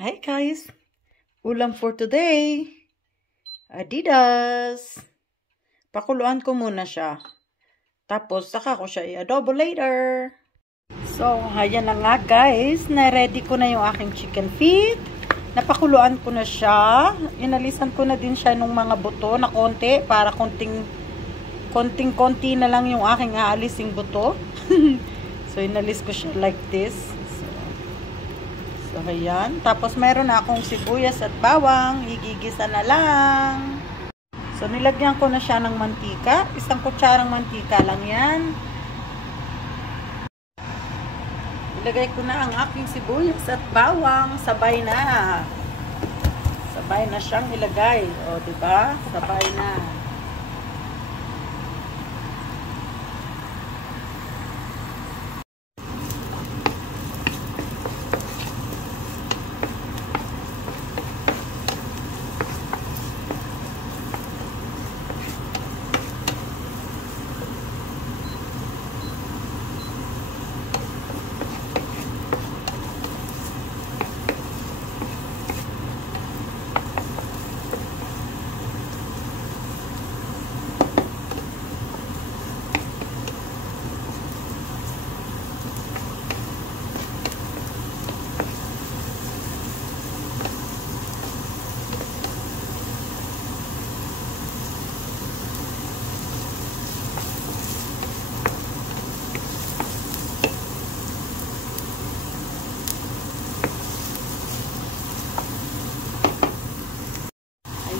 Hi guys! Ulam for today. Adidas. Pakuluan ko muna siya. Tapos saka ko siya i-adobo later. So, ayan na nga guys. Na-ready ko na yung aking chicken feet. Napakuluan ko na siya. Inalisan ko na din siya ng mga buto na konti. Para konting-konti na lang yung aking aalising buto. So, inalis ko siya like this. So, ayan. Tapos, mayroon na akong sibuyas at bawang. Igigisa na lang. So, nilagyan ko na siya ng mantika. Isang kutsarang mantika lang yan. Ilagay ko na ang aking sibuyas at bawang. Sabay na. Sabay na siyang ilagay. O, diba? Sabay na.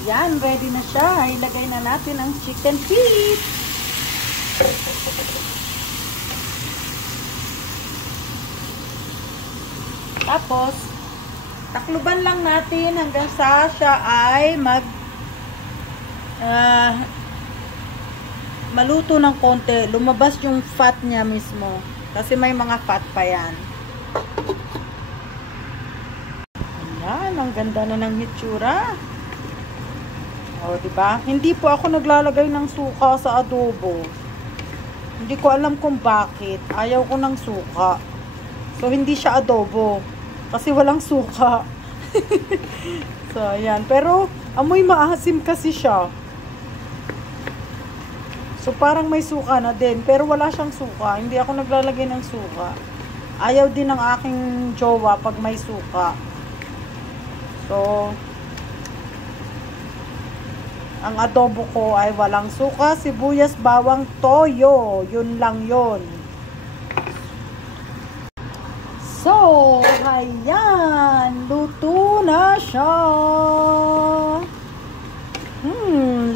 Ayan, ready na siya. Ilagay na natin ang chicken feet. Tapos, takluban lang natin hanggang sa siya ay maluto ng konti. Lumabas yung fat niya mismo. Kasi may mga fat pa yan. Ayan, ang ganda na ng hitsura. O, diba? Hindi po ako naglalagay ng suka sa adobo. Hindi ko alam kung bakit. Ayaw ko ng suka. So, hindi siya adobo. Kasi walang suka. So, ayan. Pero, amoy maasim kasi siya. So, parang may suka na din. Pero wala siyang suka. Hindi ako naglalagay ng suka. Ayaw din ng aking jowa pag may suka. So, ang adobo ko ay walang suka, sibuyas, bawang, toyo. Yun lang yun. So, ayan. Luto na siya.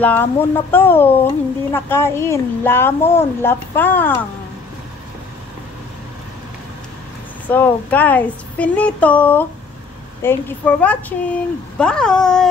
Lamon na to. Hindi nakain. Lamon, lapang. So, guys, finito. Thank you for watching. Bye!